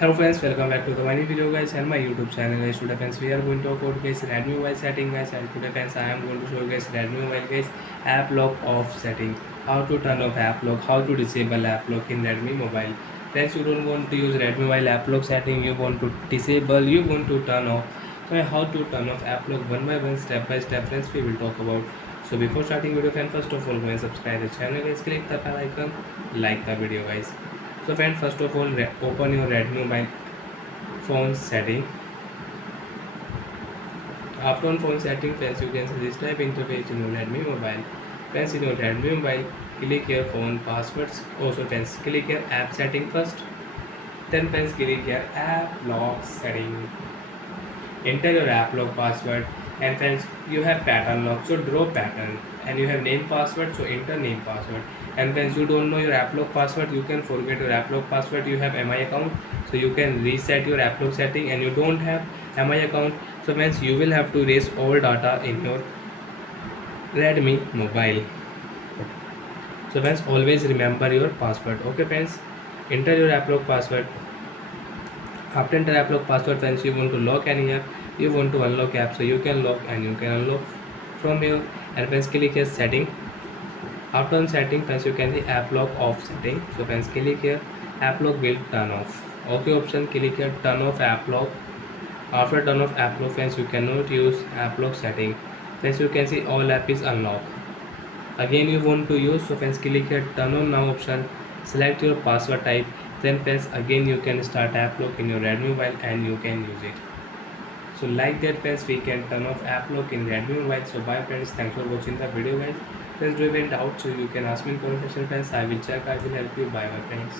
Hello friends, welcome back to the my new video guys and my YouTube channel guys. Today friends we are going to talk about guys Redmi mobile setting guys, and today friends I am going to show you guys Redmi mobile guys app lock off setting. How to turn off app lock, how to disable app lock in Redmi mobile. Friends, you don't want to use Redmi mobile app lock setting, you want to disable, you want to turn off. So how to turn off app lock one by one, step by step friends we will talk about. So before starting video friends, first of all go and subscribe the channel guys, click the bell icon, like the video guys. So friend, first of all open your Redmi mobile phone setting. After on phone setting friends, you can see this type interface in your Redmi mobile. Friends, in your Redmi mobile, click here phone passwords. Also friends, click here app setting first. Then friends, click here app lock setting. Enter your app lock password, and friends you have pattern lock, so draw pattern, and you have name password, so enter name password. And friends, you don't know your app lock password, you can forget your app lock password. You have mi account, so you can reset your app lock setting, and you don't have mi account, so friends you will have to erase all data in your Redmi mobile. So friends, always remember your password. Okay friends, enter your app lock password. After enter app lock password friends, you want to lock any app, you want to unlock app, so you can lock and you can unlock from here. And friends, click here setting. After on setting friends, you can see app lock off setting, so friends click here app lock will turn off. Okay option, click here turn off app lock. After turn off app lock friends, you cannot use app lock setting. Friends, you can see all app is unlocked. Again you want to use, so friends click here turn on now option, select your password type. Then friends again you can start app lock in your Redmi mobile and you can use it. So like that friends, we can turn off app lock in Redmi mobile. So bye friends, thanks for watching the video guys. Friends, do you have any doubt, so you can ask me in comment section friends, I will check, I will help you. Bye my friends.